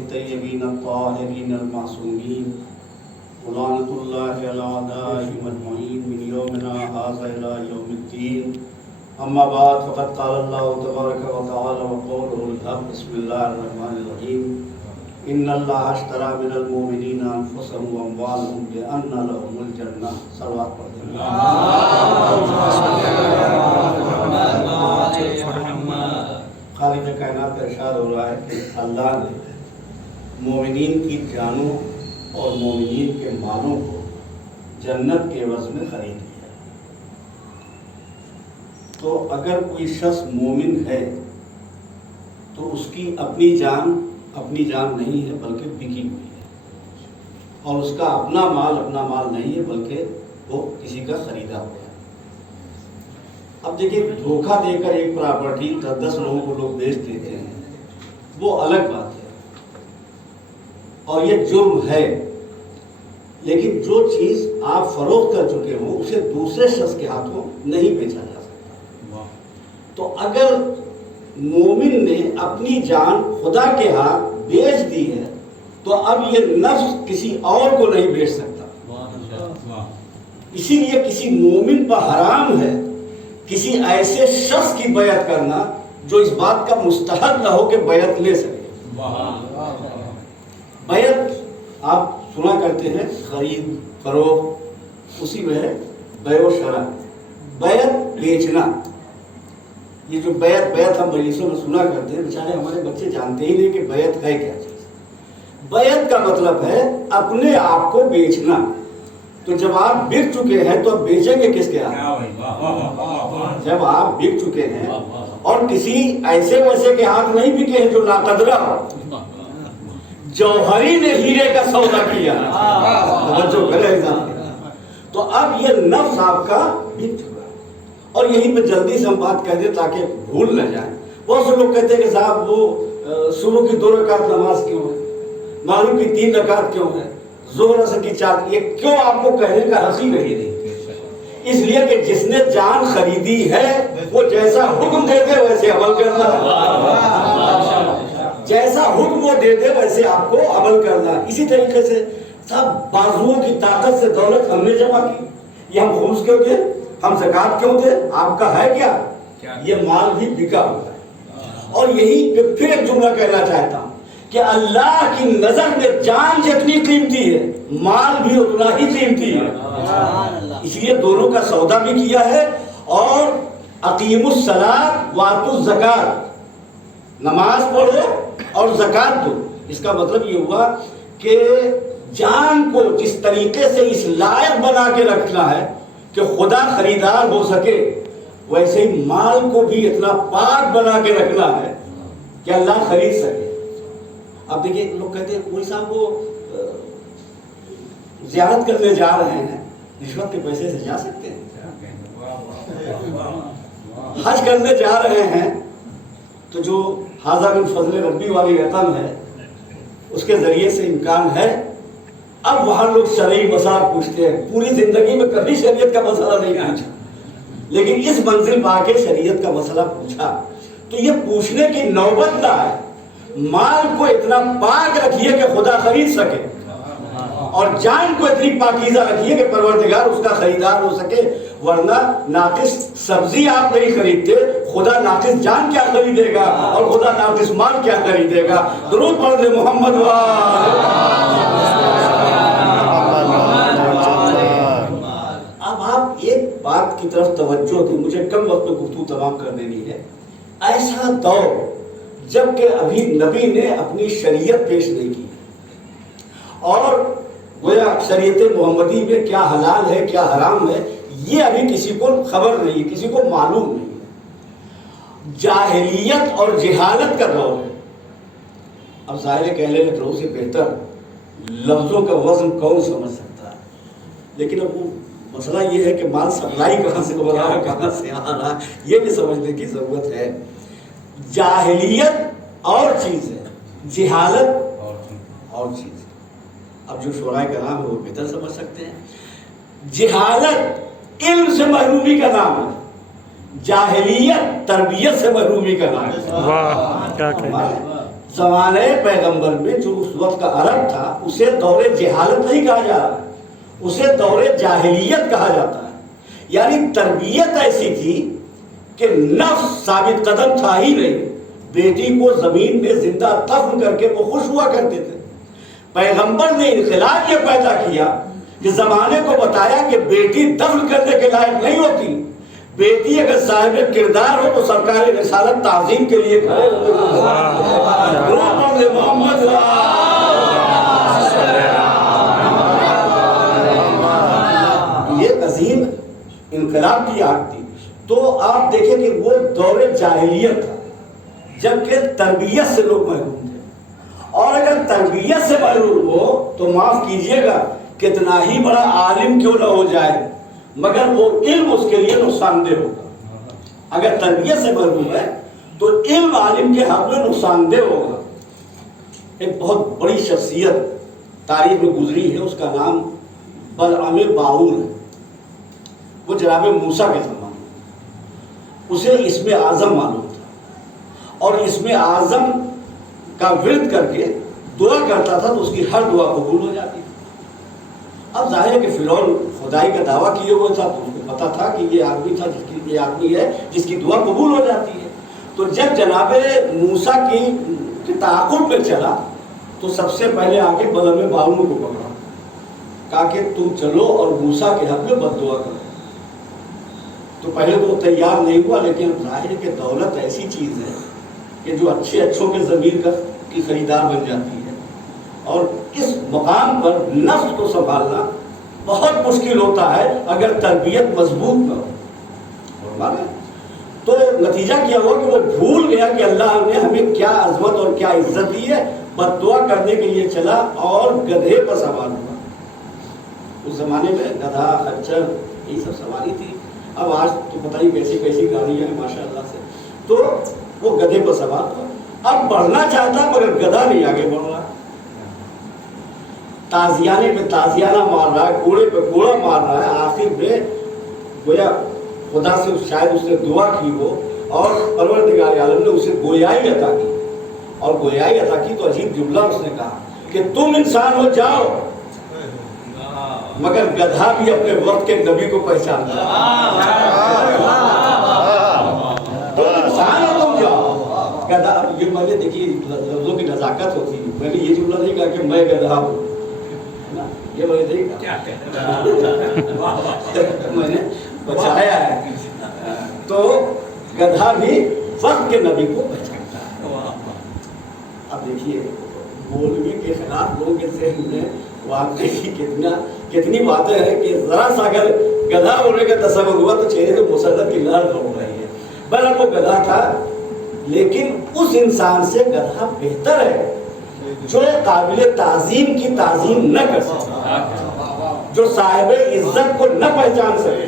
الطیبین الطاہرین المعصومین ولعنۃ اللہ علی اعدائہم اجمعین من یومنا ھذا الی یوم الدین اما بعد فقد قال اللہ تبارک و تعالی وقوله الحق بسم اللہ الرحمن الرحیم ان اللہ اشتری من المؤمنین انفسهم واموالهم بان لهم الجنہ صلوات پڑھتے ہیں۔ خالق کائنات کا ارشاد ہو رہا ہے کہ اللہ نے مومنین کی جانوں اور مومنین کے مالوں کو جنت کے عوض میں خرید لیا۔ تو اگر کوئی شخص مومن ہے تو اس کی اپنی جان نہیں ہے بلکہ بکی ہوئی ہے، اور اس کا اپنا مال نہیں ہے بلکہ وہ کسی کا خریدا ہوا ہے۔ اب دیکھیے، دھوکہ دے کر ایک پراپرٹی 10 لوگوں کو لوگ بیچ دیتے ہیں، وہ الگ بات ہے اور یہ جرم ہے، لیکن جو چیز آپ فروخت کر چکے ہو اسے دوسرے شخص کے ہاتھوں نہیں بیچا جا سکتا۔ تو اگر مومن نے اپنی جان خدا کے ہاتھ بیچ دی ہے تو اب یہ نفس کسی اور کو نہیں بیچ سکتا۔ اسی لیے کسی مومن پر حرام ہے کسی ایسے شخص کی بیعت کرنا جو اس بات کا مستحق نہ ہو کہ بیعت لے سکے۔ بیعت آپ سنا کرتے ہیں، خرید فروخت، اسی میں ہے بیع و شرع۔ بیعت بیچنا، یہ جو بیعت ہم مجلسوں میں سنا کرتے ہیں، بیچارے ہمارے بچے جانتے ہی نہیں کہ بیعت ہے کیا چیز۔ بیعت کا مطلب ہے اپنے آپ کو بیچنا۔ تو جب آپ بک چکے ہیں تو اب بیچیں گے کس کے ہاتھ؟ جب آپ بک چکے ہیں اور کسی ایسے ویسے کے ہاتھ نہیں بکے ہیں جو ناقدرہ ہو، جوہری نے ہیرے کا سودا کیا، توجہ کریں، تو اب یہ نفس آپ کا بک چکا۔ اور یہیں پہ جلدی سے ہم بات کہہ دیں تاکہ بھول نہ جائیں۔ بہت سے لوگ کہتے ہیں کہ صاحب وہ صبح کی 2 رکعت نماز کیوں ہے، مغرب کی 3 رکعت کیوں ہے، ظہر اثر کی 4، یہ کیوں آپ کو کہنے کا حق ہی نہیں؟ اس لیے کہ جس نے جان خریدی ہے وہ جیسا حکم دے دے ویسے عمل کرنا ہے، جیسا حکم وہ دے دے ویسے آپ کو عمل کرنا ہے۔ اسی طریقے سے صاحب بازوؤں کی طاقت سے دولت ہم نے جمع کی، یہ ہم خمس کیوں دیں، ہم زکوٰۃ کیوں دیں، آپ کا ہے کیا؟ یہ مال بھی بکا ہوا ہے۔ اور یہی پھر ایک جملہ کہنا چاہتا ہوں کہ اللہ کی نظر میں جان جتنی قیمتی ہے مال بھی اتنا ہی قیمتی ہے، اس لیے دونوں کا سودا بھی کیا ہے۔ اور اقیموا الصلاۃ وآتوا الزکاۃ، نماز پڑھو اور زکوٰۃ دو۔ اس کا مطلب یہ ہوا کہ جان کو جس طریقے سے اس لائق بنا کے رکھنا ہے کہ خدا خریدار ہو سکے، ویسے ہی مال کو بھی اتنا پاک بنا کے رکھنا ہے کہ اللہ خرید سکے۔ اب دیکھیں، لوگ کہتے ہیں کوئی صاحب وہ زیارت کرنے جا رہے ہیں، رشوت کے پیسے سے جا سکتے ہیں؟ حج کرنے جا رہے ہیں تو جو ھذا من فضل ربی والی رقم ہے اس کے ذریعے سے امکان ہے۔ اب وہاں لوگ شرعی مسائل پوچھتے ہیں، پوری زندگی میں کبھی شریعت کا مسئلہ نہیں پوچھا، لیکن اس منزل پہ آ کے شریعت کا مسئلہ پوچھا، تو یہ پوچھنے کی نوبت نہ آئے۔ مال کو اتنا پاک رکھیے کہ خدا خرید سکے، اور جان کو اتنی پاکیزہ رکھیے کہ پروردگار اس کا خریدار ہو سکے، ورنہ ناقص سبزی آپ نہیں خریدتے، خدا ناقص جان کیا خریدے گا اور خدا ناقص مال کیا خریدے گا۔ درود پڑھ دے محمد اب آپ ایک بات کی طرف توجہ دیں، مجھے کم وقت میں گفتگو تمام کر دینی ہے۔ ایسا دور جب کہ ابھی نبی نے اپنی شریعت پیش نہیں کی اور گویا شریعت محمدی میں کیا حلال ہے کیا حرام ہے یہ ابھی کسی کو خبر نہیں ہے، کسی کو معلوم نہیں ہے، جاہلیت اور جہالت کا دور ہے۔ اب ظاہر کہنے لگوں سے بہتر لفظوں کا وزن کون سمجھ سکتا ہے، لیکن اب وہ مسئلہ یہ ہے کہ مال سپلائی کہاں سے ہو رہا ہے، کہاں سے آ رہا ہے، یہ بھی سمجھنے کی ضرورت ہے۔ جاہلیت اور چیز ہے، جہالت اور چیز ہے۔ اب جو شعراء کرام ہے وہ بہتر سمجھ سکتے ہیں۔ جہالت علم سے محرومی کا نام ہے، جاہلیت تربیت سے محرومی کا نام ہے۔ زمانے پیغمبر میں جو اس وقت کا عرب تھا اسے دور جہالت نہیں کہا جا رہا ہے، اسے دور جاہلیت کہا جاتا ہے. یعنی تربیت ایسی تھی کہ نفس ثابت قدم تھا ہی نہیں. بیٹی کو زمین میں زندہ دفن کر کے وہ خوش ہوا کرتے تھے. پیغمبر نے انقلاب یہ پیدا کیا کہ زمانے کو بتایا کہ بیٹی دفن کرنے کے لائق نہیں ہوتی. بیٹی اگر صاحب کردار ہو تو سرکار رسالت تعظیم کے لیے کھڑے ہوتے محمد. یہ عظیم انقلاب کی آگ تھی. تو آپ دیکھیں کہ وہ دور جاہلیت تھا جبکہ تربیت سے لوگ محروم تھے. اور اگر تربیت سے محروم ہو تو معاف کیجئے گا کتنا ہی بڑا عالم کیوں نہ ہو جائے مگر وہ علم اس کے لیے نقصان دہ ہوگا. اگر تربیت سے محروم ہے تو علم عالم کے حق میں نقصان دہ ہوگا. ایک بہت بڑی شخصیت تاریخ میں گزری ہے، اس کا نام بلعام باعور ہے. وہ جناب موسیٰ کے زمانے اسے اسم اعظم معلوم تھا اور اسم اعظم کا ورد کر کے دعا کرتا تھا تو اس کی ہر دعا قبول ہو جاتی تھی. اب ظاہر ہے کہ فرعون خدائی کا دعویٰ کیے ہوئے تھا تو اس کو پتا تھا کہ یہ آدمی تھا یہ آدمی ہے جس کی دعا قبول ہو جاتی ہے. تو جب جناب موسیٰ کی تعاقب پہ چلا تو سب سے پہلے آ کے بلعام باعور کو پکڑا، کہا کہ تم چلو اور موسیٰ کے حق میں بد دعا کرو. تو پہلے تو وہ تیار نہیں ہوا، لیکن ظاہر ہے کہ دولت ایسی چیز ہے کہ جو اچھے اچھوں کے ضمیر کی خریدار بن جاتی ہے. اور اس مقام پر نفس کو سنبھالنا بہت مشکل ہوتا ہے اگر تربیت مضبوط نہ ہو. تو نتیجہ کیا ہوا کہ وہ بھول گیا کہ اللہ نے ہمیں کیا عظمت اور کیا عزت دی ہے. بد دعا کرنے کے لیے چلا اور گدھے پر سوار ہوا. اس زمانے میں گدھا خچر یہی سب سواری تھی. اب آج تو پتہ ہی کیسی کیسی گاڑیاں ہیں ماشاء اللہ سے. تو وہ گدھے پر سوار ہوا. اب بڑھنا چاہتا مگر گدھا نہیں آگے بڑھ رہا. تازیانے پہ تازیانہ مار رہا ہے، کوڑے پہ کوڑا مار رہا ہے. آخر میں گویا خدا سے شاید اس نے دعا کی ہو اور پروردگار عالم نے اسے گویائی عطا کی. اور گویائی عطا کی تو عجیب جملہ اس نے کہا کہ تم انسان ہو جاؤ مگر گدھا بھی اپنے وقت کے نبی کو پہچانتا ہے. تم انسان ہو تم جاؤ. گدھا یہ میں نے دیکھی لفظوں کی نزاکت ہوتی ہے. میں نے یہ جملہ نہیں کہا کہ میں گدھا ہوں، یہ میں نے نہیں کہا، میں نے بچایا ہے. تو گدھا بھی وقت کے نبی کو پہچانتا ہے. اب دیکھیے مولوی کے خلاف لوگوں کے ذہن میں واقعی کتنی باتیں ہیں کہ ذرا سا اگر گدھا ہونے کا تصور ہوا تو چہرے پہ مسرت کی لہر دوڑ رہی ہے. بہرحال وہ گدھا تھا لیکن اس انسان سے گدھا بہتر ہے جو قابل تعظیم کی تعظیم نہ کر سکتا، جو صاحب عزت کو نہ پہچان سکے.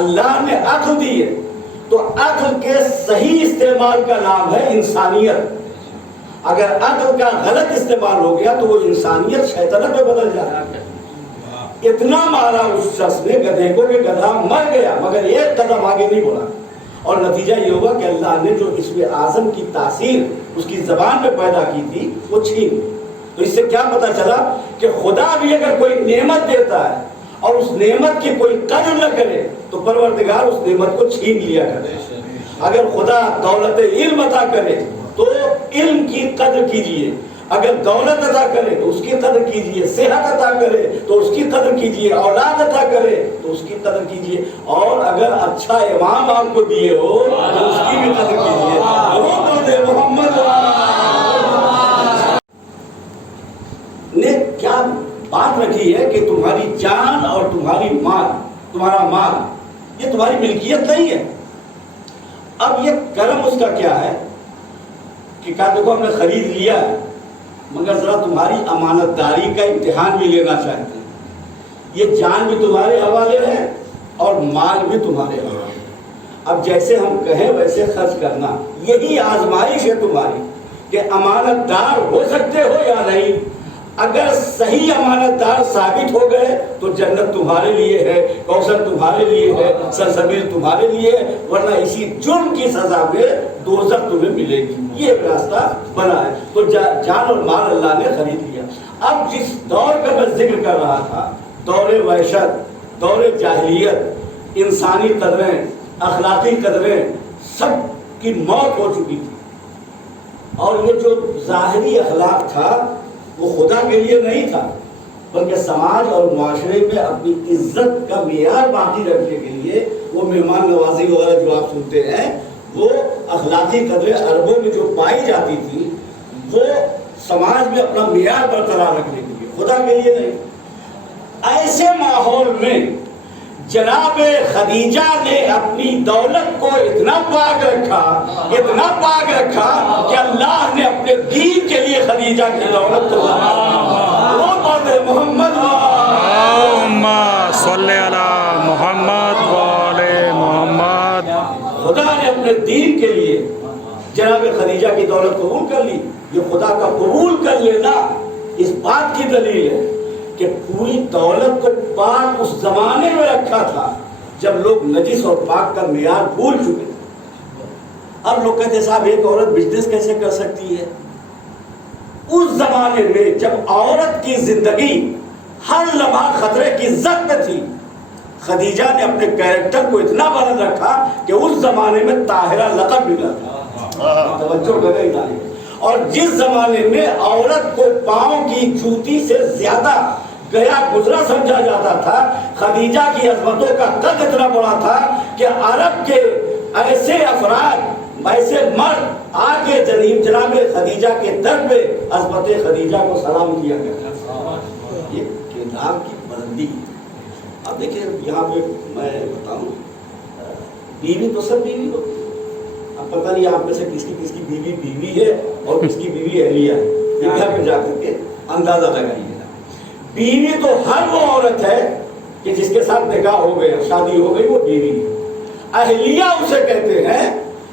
اللہ نے عقل دی ہے تو عقل کے صحیح استعمال کا نام ہے انسانیت. اگر عقل کا غلط استعمال ہو گیا تو وہ انسانیت شیطنت میں بدل جاتا ہے. اتنا مارا اس شخص نے گدھے کو کہ گدھا مر گیا مگر ایک قدم آگے نہیں بڑھا. اور نتیجہ یہ ہوا کہ اللہ نے جو اسم اعظم کی تاثیر اس کی زبان میں پیدا کی تھی وہ چھین. تو اس سے کیا پتا چلا کہ خدا بھی اگر کوئی نعمت دیتا ہے اور اس نعمت کی کوئی قدر نہ کرے تو پروردگار اس نعمت کو چھین لیا کرے. اگر خدا دولت علم عطا کرے تو علم کی قدر کیجئے، اگر دولت عطا کرے تو اس کی قدر کیجئے، صحت عطا کرے تو اس کی قدر کیجئے، اولاد عطا کرے تو اس کی قدر کیجئے، اور اگر اچھا امام آپ کو دیے ہو تو اس کی بھی قدر کیجئے. محمد نے کیا بات رکھی ہے کہ تمہاری جان اور تمہاری مال، تمہارا مال یہ تمہاری ملکیت نہیں ہے. اب یہ کرم اس کا کیا ہے کہ کہا دیکھو ہم نے خرید لیا ہے مگر ذرا تمہاری امانت داری کا امتحان بھی لینا چاہتے ہیں. یہ جان بھی تمہارے حوالے ہے اور مال بھی تمہارے حوالے ہے. اب جیسے ہم کہیں ویسے خرچ کرنا، یہی آزمائش ہے تمہاری کہ امانت دار ہو سکتے ہو یا نہیں. اگر صحیح امانت دار ثابت ہو گئے تو جنت تمہارے لیے ہے، کوثر تمہارے لیے ہے، سلسبیل تمہارے لیے ہے، ورنہ اسی جرم کی سزا میں دوزخ تمہیں ملے گی. یہ ایک راستہ بنا ہے. تو جان اور مال اللہ نے خرید لیا. اب جس دور کا میں ذکر کر رہا تھا، دور وحشت، دور جاہلیت، انسانی قدریں، اخلاقی قدریں سب کی موت ہو چکی تھی، اور یہ جو ظاہری اخلاق تھا وہ خدا کے لیے نہیں تھا، بلکہ سماج اور معاشرے میں اپنی عزت کا معیار باقی رکھنے کے لیے وہ مہمان نوازی وغیرہ جو آپ سنتے ہیں، وہ اخلاقی قدریں عربوں میں جو پائی جاتی تھی وہ سماج میں اپنا معیار برقرار رکھنے کے لیے، خدا کے لیے نہیں. ایسے ماحول میں جناب خدیجہ نے اپنی دولت کو اتنا پاک رکھا، اتنا پاک رکھا کہ اللہ نے اپنے دین کے لیے خدیجہ کی دولت کو وہ پڑھے محمد اللہم صلی علی محمد وعلی محمد. خدا نے اپنے دین کے لیے جناب خدیجہ کی دولت قبول کر لی. یہ خدا کا قبول کر لینا اس بات کی دلیل ہے کہ پوری دولت کو پاک اس زمانے میں رکھا تھا جب لوگ نجس اور پاک کا معیار بھول چکے تھے. اب لوگ کہتے ہیں صاحب ایک عورت بزنس کیسے کر سکتی ہے؟ اس زمانے میں جب عورت کی زندگی ہر لمحہ خطرے کی زد میں تھی، خدیجہ نے اپنے کیریکٹر کو اتنا بلند رکھا کہ اس زمانے میں طاہرہ لقب ملا تھا. توجہ کریں گا. اور جس زمانے میں عورت کو پاؤں کی جوتی سے زیادہ گیا گزرا سمجھا جاتا تھا، خدیجہ کی عظمتوں کا قد اتنا بڑا تھا کہ عرب کے ایسے افراد، ایسے مرد آ کے جناب خدیجہ کے در پہ عظمت خدیجہ کو سلام کیا کرتا تھا. یہ کردار کی بلندی. اب دیکھیں یہاں پہ میں بتاؤں، بیوی تو سب بیوی ہوتی ہے. اب پتہ نہیں آپ میں سے کس کی بیوی بیوی ہے اور کس کی بیوی اہلیہ ہے، گھر پہ جا کر کے اندازہ لگائیے. بیوی تو ہر وہ عورت ہے کہ جس کے ساتھ نکاح ہو گیا، شادی ہو گئی، وہ بیوی ہے. اہلیہ اسے کہتے ہیں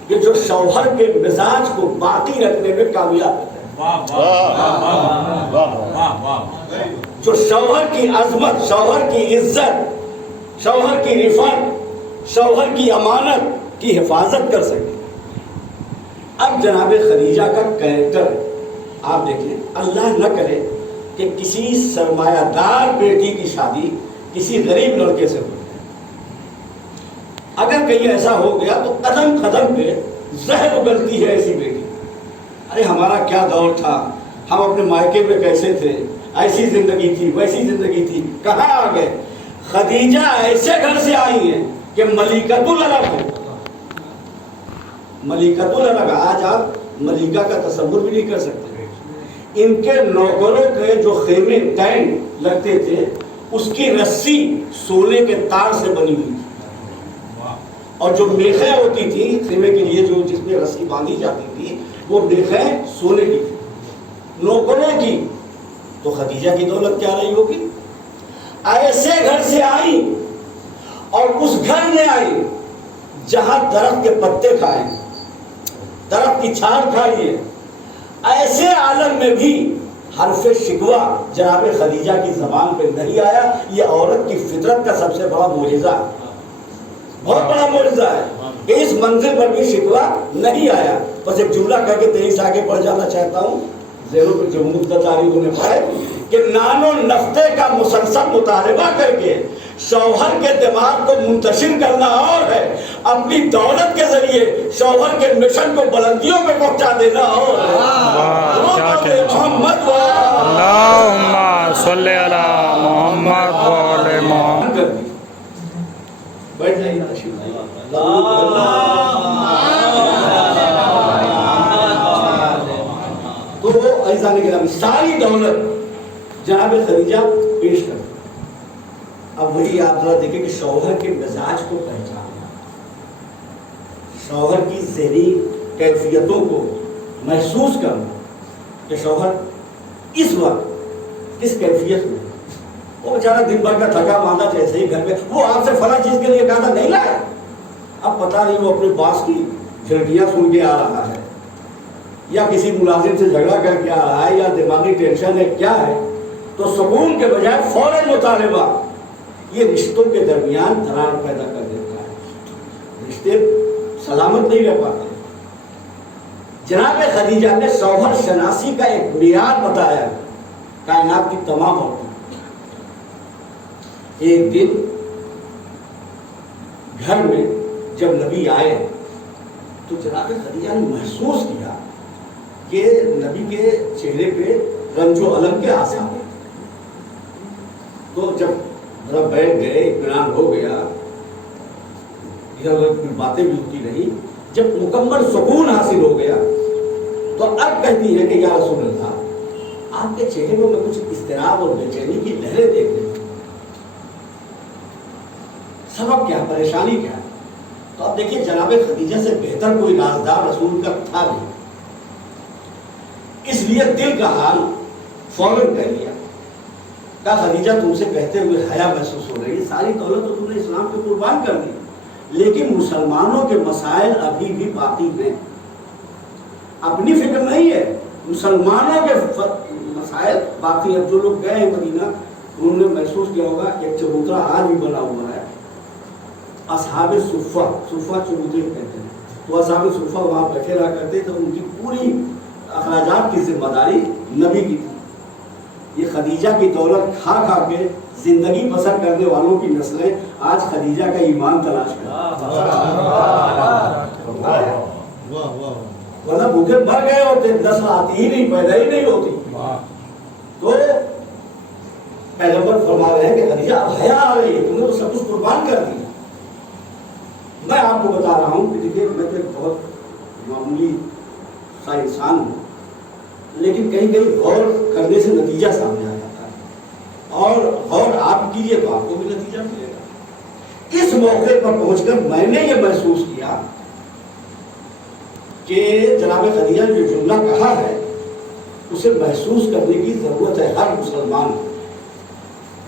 کہ جو شوہر کے مزاج کو باقی رکھنے میں کامیاب ہوتا ہے، جو شوہر کی عظمت، شوہر کی عزت، شوہر کی رفعت، شوہر کی امانت کی حفاظت کر سکے. اب جناب خدیجہ کا کریکٹر آپ دیکھیں، اللہ نہ کرے کہ کسی سرمایہ دار بیٹی کی شادی کسی غریب لڑکے سے ہو جائے. اگر کہیں ایسا ہو گیا تو قدم قدم پہ زہر اگلتی ہے ایسی بیٹی. ارے ہمارا کیا دور تھا، ہم اپنے مائکے میں کیسے تھے، ایسی زندگی تھی، ویسی زندگی تھی، کہاں آ گئے. خدیجہ ایسے گھر سے آئی ہیں کہ ملکۃ العرب ہو. ملکۃ العرب، آج آپ ملکہ کا تصور بھی نہیں کر سکتے. ان کے نوکروں کے جو خیمے ٹینٹ لگتے تھے اس کی رسی سونے کے تار سے بنی ہوئی تھی، اور جو میخیں ہوتی تھی خیمے کے لیے جو جس میں رسی باندھی جاتی تھی وہ میخیں سونے کی تھی، نوکروں کی. تو خدیجہ کی دولت کیا رہی ہوگی؟ ایسے گھر سے آئی اور اس گھر میں آئی جہاں درخت کے پتے کھائے، درخت کی چھال کھائیے. ایسے عالم میں بھی حرف شکوہ جناب خدیجہ کی زبان پہ نہیں آیا. یہ عورت کی فطرت کا سب سے بڑا معجزہ، بہت بڑا معجزہ ہے کہ اس منزل پر بھی شکوہ نہیں آیا. بس ایک جملہ کہہ کے تیزی سے آگے بڑھ جانا چاہتا ہوں، ذہنوں پہ جو مدتاری ہونے پائے کہ نان و نفتے کا مسلسل مطالبہ کر کے شوہر کے دماغ کو منتشر کرنا اور ہے، اپنی دولت کے ذریعے شوہر کے مشن کو بلندیوں پہ پہنچا دینا اور ہے. محمد اللہم صلی علی محمد وعلی محمد. بیٹھ جائیے. تو وہ عزیزان گرامی ساری دولت جناب خدیجہ پیش کر. اب وہی آپ ذرا دیکھیں کہ شوہر کے مزاج کو پہچاننا، شوہر کی ذہنی کیفیتوں کو محسوس کرنا کہ شوہر اس وقت کس کیفیت میں. وہ بیچارہ دن بھر کا تھکا ماندہ جیسے ہی گھر میں، وہ آپ سے فلاں چیز کے لیے کہا تھا نہیں لائے، اب پتہ نہیں وہ اپنے باس کی جھڑکیاں سن کے آ رہا ہے یا کسی ملازم سے جھگڑا کر کے آ رہا ہے یا دماغی ٹینشن ہے، کیا ہے. تو سکون کے بجائے فوراً مطالبہ یہ رشتوں کے درمیان دراڑ پیدا کر دیتا ہے، رشتے سلامت نہیں رہ پاتے۔ جناب خدیجہ نے شوہر شناسی کا ایک معیار بتایا کائنات کی تمام عورتوں۔ ایک دن گھر میں جب نبی آئے تو جناب خدیجہ نے محسوس کیا کہ نبی کے چہرے پہ رنج و الم کے آثار ہیں۔ تو جب ذرا بیٹھ گئے، اطمینان ہو گیا، ادھر ادھر باتیں بھی ہوتی رہی، جب مکمل سکون حاصل ہو گیا تو اب کہتی ہے کہ یا رسول اللہ، آپ کے چہرے میں کچھ اضطراب اور بے چینی کی لہریں دیکھ رہی ہوں، سبب کیا، پریشانی کیا ہے؟ تو اب دیکھیے جناب خدیجہ سے بہتر کوئی رازدار رسول کا تھا نہیں، اس لیے دل کا حال فوراً کہہ لیا۔ کہا خدیجہ تم سے کہتے ہوئے حیا محسوس ہو رہی ہے، ساری دولت تو تم نے اسلام پہ قربان کر دی، لیکن مسلمانوں کے مسائل ابھی بھی باقی ہیں۔ اپنی فکر نہیں ہے، مسلمانوں کے مسائل باقی ہیں۔ جو لوگ گئے ہیں مدینہ انہوں نے محسوس کیا ہوگا کہ ایک چبوترا آج بھی بنا ہوا ہے، اصحاب صفہ، صفہ چبوترے کہتے ہیں، تو اصحاب صفہ وہاں بیٹھے رہا کرتے تو ان کی پوری اخراجات کی ذمہ داری نبی کی تھی۔ یہ خدیجہ کی دولت کھا کھا کے زندگی بسر کرنے والوں کی نسلیں آج خدیجہ کا ایمان تلاش کریں، ورنہ بھوکے مر گئے ہوتے، نسل آتی ہی نہیں، پیدا ہی نہیں ہوتی۔ تو پیغمبر فرما رہے ہیں کہ خدیجہ اب حیا آ رہی ہے، تم نے تو سب کچھ قربان کر دیا۔ میں آپ کو بتا رہا ہوں کہ دیکھیے میں تو ایک بہت معمولی سا انسان ہوں، لیکن کہیں کہیں غور کرنے سے نتیجہ سامنے آ جاتا ہے، اور غور آپ کیجئے تو آپ کو بھی نتیجہ ملے گا۔ اس موقع پر پہنچ کر میں نے یہ محسوس کیا کہ جناب خدیجہ نے جو جملہ کہا ہے اسے محسوس کرنے کی ضرورت ہے ہر مسلمان کو۔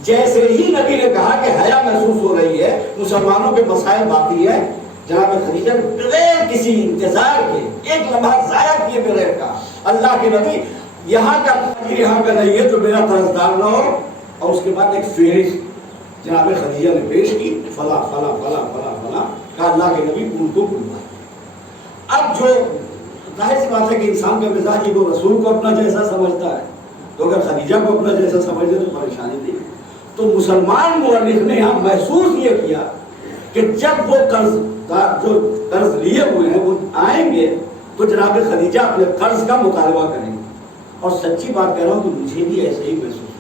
جیسے ہی نبی نے کہا کہ حیا محسوس ہو رہی ہے، مسلمانوں کے مسائل باقی ہے، جناب خدیجہ بغیر کسی انتظار کے ایک لمحہ ضائع کیے بغیر کہا اللہ کے نبی یہاں کا تاجر یہاں کا نہیں ہے جو میرا قرضدار نہ ہو، اور اس کے بعد ایک فہرست جناب خدیجہ نے پیش کی، فلاں فلاں فلاں فلاں فلاں، کہا اللہ کے نبی ان کو بلوا۔ اب جو ظاہر سی بات ہے کہ انسان کا مزاج وہ رسول کو اپنا جیسا سمجھتا ہے، تو اگر خدیجہ کو اپنا جیسا سمجھے تو پریشانی نہیں ہے۔ تو مسلمان مورخ نے یہاں محسوس یہ کیا کہ جب وہ جو قرض لیے ہوئے ہیں وہ آئیں گے تو جناب خدیجہ اپنے قرض کا مطالبہ کریں گے۔ اور سچی بات کہہ رہا ہوں کہ مجھے بھی ایسے ہی محسوس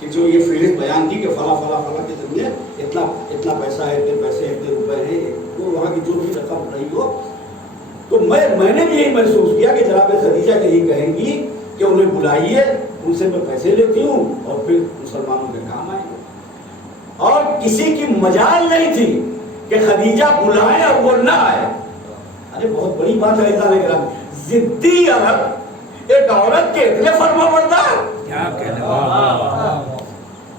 کہ جو یہ فہرست بیان کی کہ فلاں فلاں فلاں کے ذریعے اتنا پیسہ ہے، اتنے پیسے اتنے روپے ہیں، وہ وہاں کی جو بھی رقم رہی ہو، تو میں نے بھی یہی محسوس کیا کہ جناب خدیجہ یہی کہیں گی کہ انہیں بلائیے، ان سے میں پیسے لیتی ہوں اور پھر مسلمانوں کے کام آئیں گے۔ اور کسی کی مجال نہیں تھی کہ خدیجہ بلائے اور وہ نہ آئے۔ ارے بہت بڑی بات ہے ایسا نہیں کرا، ضدی عرب ایک عورت کے اتنے فرما بردار،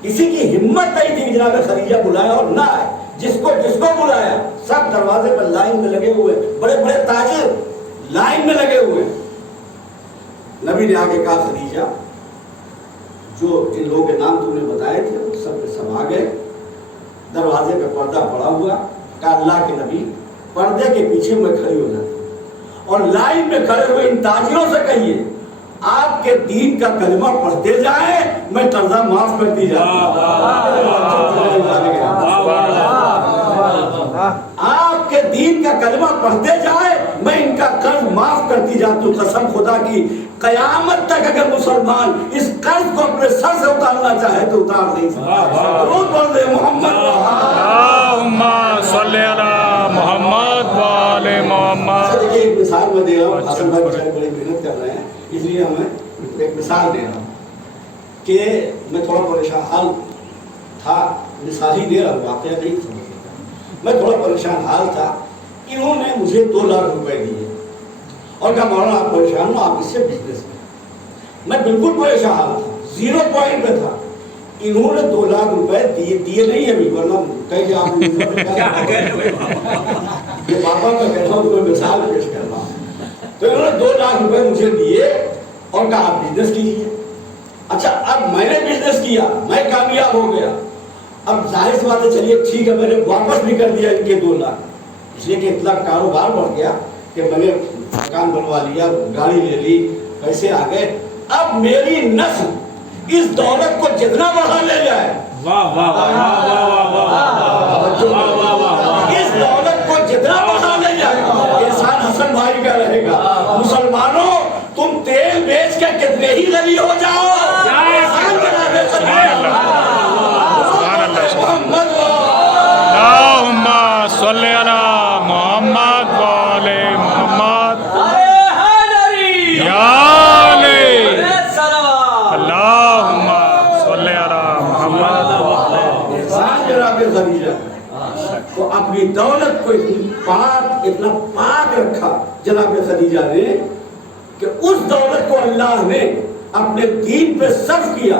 کسی کی ہمت نہیں تھی کہ جناب خدیجہ بلائے اور نہ آئے۔ جس کو بلایا سب دروازے پر لائن میں لگے ہوئے، بڑے بڑے تاجر لائن میں لگے ہوئے۔ نبی نے آگے کہا خدیجہ جو جن لوگوں کے نام تم نے بتائے تھے سب کے سب آ گئے، دروازے پہ پردہ پڑا ہوا، کہا اللہ کے نبی پردے کے پیچھے میں کھڑی ہو جاتی اور لائن میں کھڑے ہوئے ان تاجروں سے کہیے آپ کے دین کا کلمہ پڑھتے جائیں، میں قرضہ معاف کرتی جاؤں، آپ کے دین کا کلمہ پڑھتے جائیں، میں ان کا قرض معاف کرتی جاتی ہوں۔ قسم خدا کی قیامت تک اگر مسلمان اس قرض کو اپنے سر سے اتارنا چاہے تو اتار نہیں سکتا۔ درود پڑھ دے محمد اللہم صلی علی محمد و آل محمد۔ دیکھیے ایک مثال میں دے رہا ہوں، حسن بھائی بچارے بڑی محنت کر رہے ہیں اس لیے ہمیں ایک مثال دے رہا ہوں کہ میں تھوڑا پریشان حال تھا، مثال ہی دے رہا ہوں، واقعہ نہیں تھا، میں تھوڑا پریشان حال تھا۔ انہوں نے مجھے 2 لاکھ روپے دیے اور کہا مولانا آپ پریشان ہو، آپ اس سے بزنس کریں۔ میں بالکل پریشان حال تھا، 0 پوائنٹ پہ تھا۔ انہوں نے 2 لاکھ روپے دیے نہیں ابھی، ورنہ کہیں کہ آپ یہ پاپا کا کہتا ہوں کوئی مثال پیش کر رہا ہوں۔ تو انہوں نے 2 لاکھ روپے مجھے دیے اور کہا آپ بزنس کیجیے۔ اچھا اب میں نے بزنس کیا، میں کامیاب ہو گیا، اب ظاہر سی بات ہے چلیے ٹھیک ہے میں نے واپس بھی کر دیا ان کے 2 لاکھ، اس لیے کہ اتنا کاروبار بڑھ گیا کہ میں نے مکان بنوا لیا، گاڑی لے لی، پیسے آ گئے، اب میری نسل اس دولت کو جتنا بڑھا لے جائے، اس دولت کو جتنا بڑھا لے جائے، احسان حسن بھائی کا رہے گا، مسلمانوں تم تیل بیچ کے کتنے ہی غنی ہو جاؤ، اللہم صلی علی محمد وآل محمد یا علی، اللہم صلی علی محمد وآل احسان جناب خدیجہ تو اپنی دولت کو اتنا پاک رکھا جناب خدیجہ نے کہ اس دولت کو اللہ نے اپنے دین پہ صرف کیا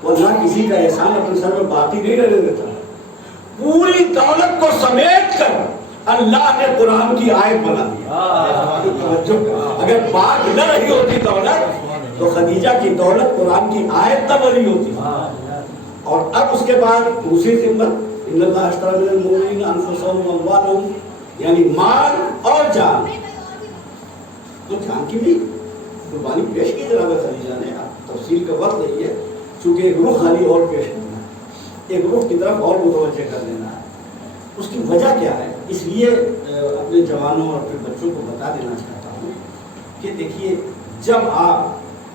تو اللہ کسی کا احسان اپنے سر میں باقی نہیں رہنے دیتا، پوری دولت کو سمیٹ کر اللہ نے قرآن کی آیت بنا دی۔ اگر باق نہ رہی ہوتی دولت تو خدیجہ کی دولت قرآن کی آیت نہ بنی ہوتی، اور اب اس کے بعد دوسری قیمت ان اللہ اشتری من المؤمنین انفسهم واموالهم، یعنی مال اور جان، تو جان کی بھی قربانی پیش کی جناب خدیجہ نے۔ تفصیل کا وقت نہیں ہے چونکہ ایک رخ خالی اور پیش کرنا ہے، ایک رخ کی طرف اور متوجہ کر دینا ہے۔ اس کی وجہ کیا ہے؟ اس لیے اپنے جوانوں اور اپنے بچوں کو بتا دینا چاہتا ہوں کہ دیکھیے جب آپ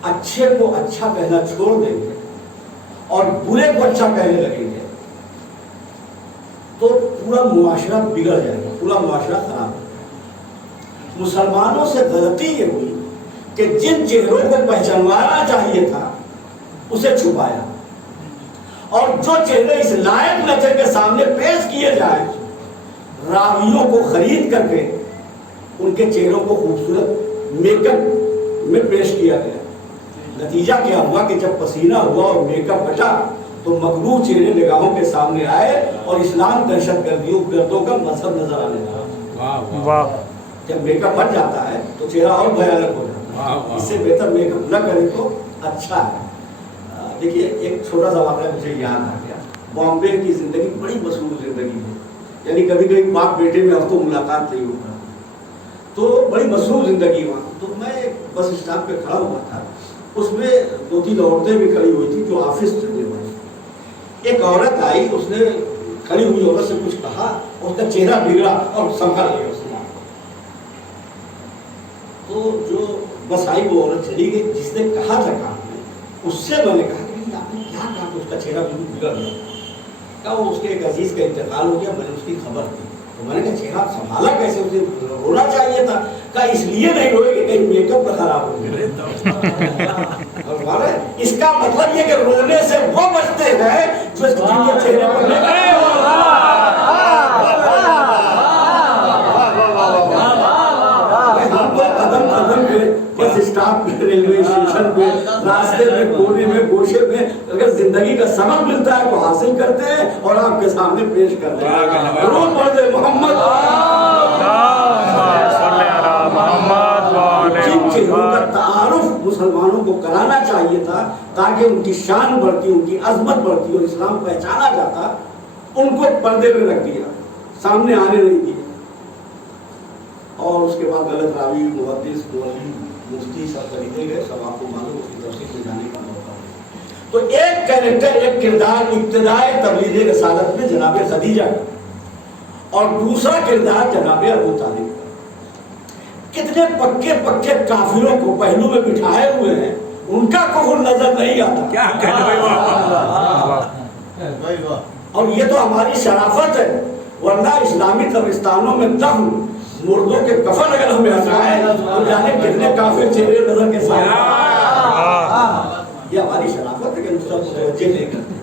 اچھے کو اچھا کہنا چھوڑ دیں گے اور برے کو اچھا کہنے لگیں گے تو پورا معاشرہ بگڑ جائے گا، پورا معاشرہ خراب ہو جائے گا۔ مسلمانوں سے غلطی یہ ہوئی کہ جن چہروں کو پہچانوانا چاہیے تھا اسے چھپایا، اور جو چہرے اس لائق نہ تھے کہ سامنے پیش کیے جائیں راویوں کو خرید کر کے ان کے چہروں کو خوبصورت میک اپ میں پیش کیا گیا۔ نتیجہ کیا ہوا کہ جب پسینہ ہوا اور میک اپ ہٹا تو مغرور چہرے نگاہوں کے سامنے آئے اور اسلام دہشت گردوں کا مذہب نظر آنے لگا۔ جب میک اپ ہٹ جاتا ہے تو چہرہ اور بھیانک ہو جاتا ہے، اس سے بہتر میک اپ نہ کرے تو اچھا ہے۔ دیکھیے ایک چھوٹا سا واقعہ مجھے یاد آ گیا، بامبے کی زندگی بڑی مشہور زندگی ہے، یعنی کبھی کبھی باپ بیٹے میں اب تو ملاقات نہیں ہوتا، تو بڑی مشہور زندگی وہاں۔ تو میں بس اسٹاپ پہ کھڑا ہوا تھا، اس میں 2-3 عورتیں بھی کھڑی ہوئی تھیں جو آفس چلے ہوئے۔ ایک عورت آئی، اس نے کھڑی ہوئی عورت سے کچھ کہا، اس کا چہرہ بگڑا اور سنبھل لیا اس نے۔ تو جو بس آئی وہ عورت چلی گئی جس نے کہا تھا کام میں، اس سے میں نے کہا کہ آپ نے کیا کہا کہ اس کا چہرہ بالکل بگڑ گیا؟ کہا وہ اس کے ایک عزیز کا انتقال ہو گیا، میں نے اس کی خبر دی۔ تو میں نے کہا چہرہ سنبھالا کیسے؟ اسے رونا چاہیے تھا۔ کہا اس لیے نہیں روئے کہ کہیں میک اپ نہ خراب ہو گیا۔ اس کا مطلب یہ کہ رونے سے وہ بچتے ہیں جو اس کے چہرے پر قدم قدم پہ بس اسٹاپ پہ، ریلوے اسٹیشن پہ، راستے میں، کونے میں، گوشے میں اگر زندگی کا سبق ملتا ہے تو حاصل کرتے ہیں اور آپ کے سامنے پیش کرتے ہیں۔ درود پڑھ دے محمد۔ جن چہروں کا تعارف مسلمانوں کو کرانا چاہیے تھا تاکہ ان کی شان بڑھتی، ان کی عظمت بڑھتی اور اسلام پہچانا جاتا، ان کو پردے میں رکھ دیا، سامنے آنے نہیں دیا، اور اس کے بعد غلط راوی، محدث، مولوی، مفتی سب خریدے گئے، سب آپ کو معلوم اس کی تفصیل میں جانے کا موقع ہے۔ تو ایک کریکٹر، ایک کردار ابتدائے تبلیغ رسالت میں جناب خدیجہ کا، اور دوسرا کردار جناب ابو طالب کا۔ کتنے پکے پکے کافروں کو پہلو میں بٹھائے ہوئے ہیں، ان کا کفر نظر نہیں آتا۔ کیا اور یہ تو ہماری شرافت ہے، ورنہ اسلامی قبرستانوں میں دفن مردوں کے کفن اگر ہمیں ہٹائے تو جانے کتنے کافر چہرے نظر کے ساتھ۔ یہ ہماری شرافت ہے کہ دوسرا متوجہ نہیں کرتے۔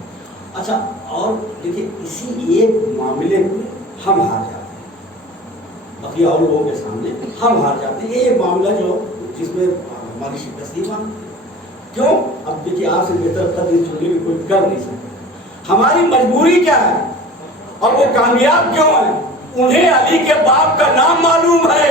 اچھا، اور دیکھیے اسی ایک معاملے میں ہم ہار جاتے ہیں، بقیہ اور لوگوں کے سامنے ہم ہار جاتے ہیں۔ یہ ایک معاملہ جو جس میں ہماری شکست نہیں مانتی، کیوں؟ اب دیکھیے آپ سے بہتر قدر سننے کی کوئی کر نہیں سکتا۔ ہماری مجبوری کیا ہے اور وہ کامیاب کیوں ہے؟ انہیں علی کے باپ کا نام معلوم ہے۔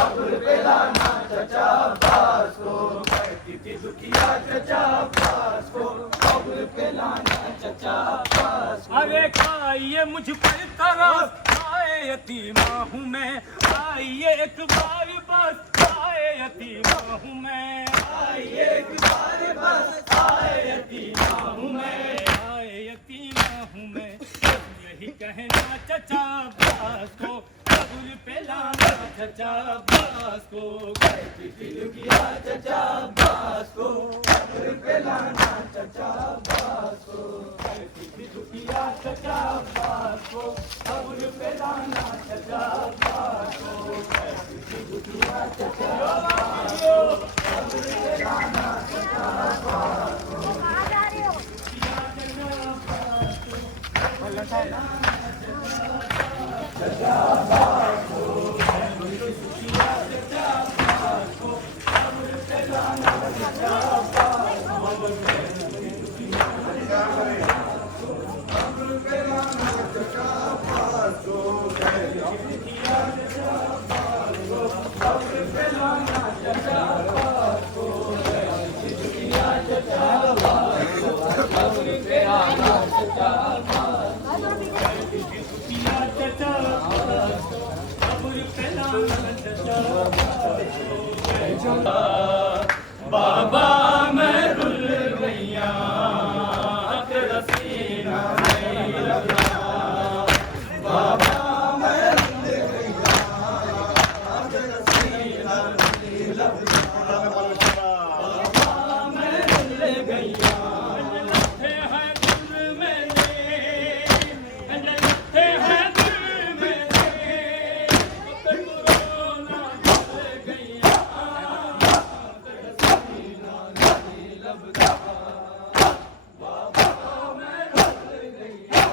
قبر پہ لانا چچا عباس کو، کہتی تھی دکھیا چچا عباس کو، قبر پہ لانا چچا عباس کو۔ ارے کھائیے مجھ پر طرف آئے یتیمہ ہوں میں، آئیے ایک بار بس آئے یتیمہ ہوں میں، آئیے ایک بار بس آئے یتیمہ ہوں میں، آئے یتیمہ ہوں میں، یہی کہنا چچا عباس کو، قبر پہ لانا چچا عباس کو، کہتی تھی دکھیا چچا عباس کو، قبر پہ لانا چچا عباس کو، کہتی تھی دکھیا چچا عباس کو، قبر پہ لانا چچا عباس کو، کہتی تھی دکھیا چچا عباس کو، قبر پہ لانا چچا عباس کو، چچا عباس کو، قبر پہ لانا چچا عباس کو، قبر پہ لانا چچا عباس کو، دکھیا چچا عباس کو، قبر پہ لانا چچا عباس کو، دکھیا چچا عباس کو، قبر پہ لانا چچا عباس کو، دکھیا چچا عباس کو، قبر پہ لانا چچا عباس کو۔ بابا میں رل گئیاں تیرا سینہ نہیں لگا، بابا میں رل گئیاں تیرا سینہ نہیں لگا، بابا میں رل گئیاں لگتے ہیں دل میں لگتے ہیں دل میں رونا رل گئیاں تیرا سینہ نہیں لگا، بابا میں رل گئیاں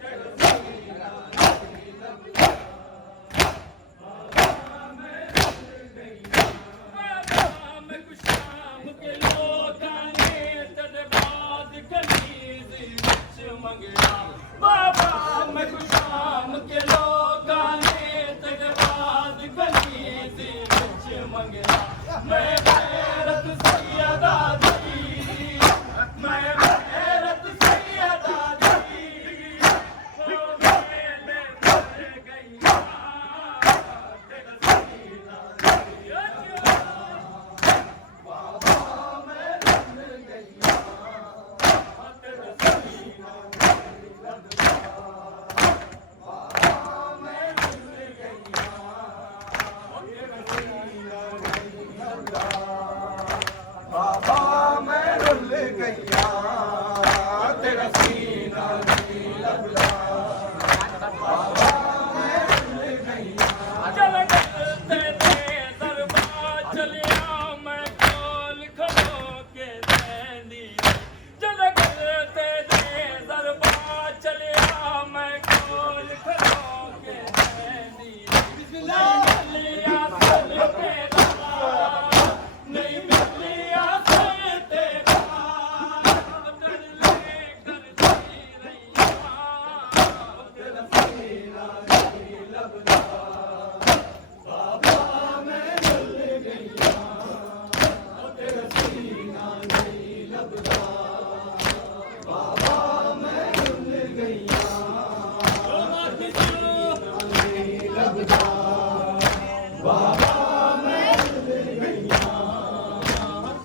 تیرا سینہ نہیں لگا، بابا میں رل گئیاں، بابا میں کچھ شام کے لوگاں نے تیرے بعد کنیز وچ منگیا، بابا میں کچھ شام کے لوگاں نے تیرے بعد کنیز وچ منگیا، میں غیرت سیدہ دی، میں غیرت سیدہ دی، وہ میلے بھر گئیاں تیرا سینہ نہیں لگا، بابا میں رل گئیاں تیرا سینہ نہیں لگا، بابا میں رل گئیاں تیرا سینہ نہیں لگا، بابا میں رل گئیاں تیرا سینہ نہیں لگا، بابا میں رل گئیاں، چل کرتے تھے دربار چلیا میں کھول کھلو کے دینی، چل کرتے تھے دربار چلیا میں کھول کھلو کے دینی، نہیں ملیا سر تیرا، نہیں ملیا سر تیرا، در لے کر جی رہیاں تیرا سینہ نہیں لگا، بابا میں رل گئیاں تیرا سینہ نہیں لگا، بابا میں رل گئیاں نہیں لگا، بابا میں رل گئیاں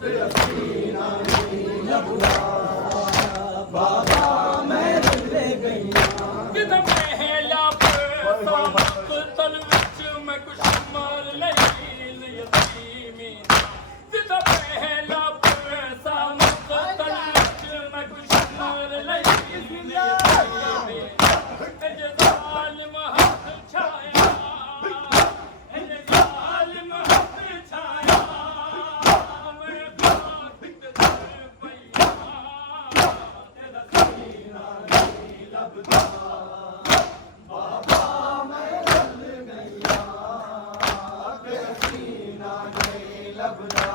تیرا سینہ نہیں لگا، بابا میں رل گئیاں، جدھر پہلا پیسہ مقتل وچ میں کچھ مر لیل یتیمی، جدھر پہلا پیسہ مقتل وچ میں کچھ مر لیل یتیمی، اج ظالم حق چھایا، اج ظالم حق چھایا، میں خاک در پئیاں تیرا سینہ نہیں لگا، بابا میں رل گئیاں تیرا سینہ نہیں لگا،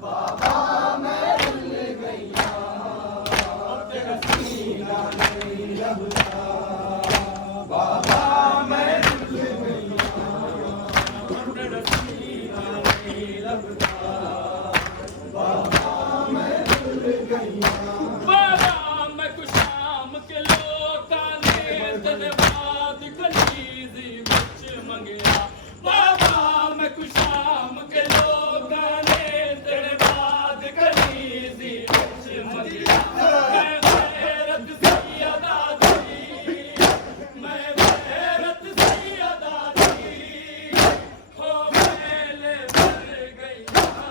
بابا میں رل گئیاں تیرا سینہ نہیں لگا، بابا میں رل گئیاں میں کشام کے لوکاں نے تیرے بعد کلیزی وچ منگیا بابا میں کشام کے لوکاں نے تیرے بعد کلیزی وچ منگیا میں غیرت سیدہ دی میں غیرت سیدہ دی ہو میلے بھر گئی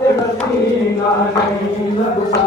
تیرا سینہ نہیں لبتا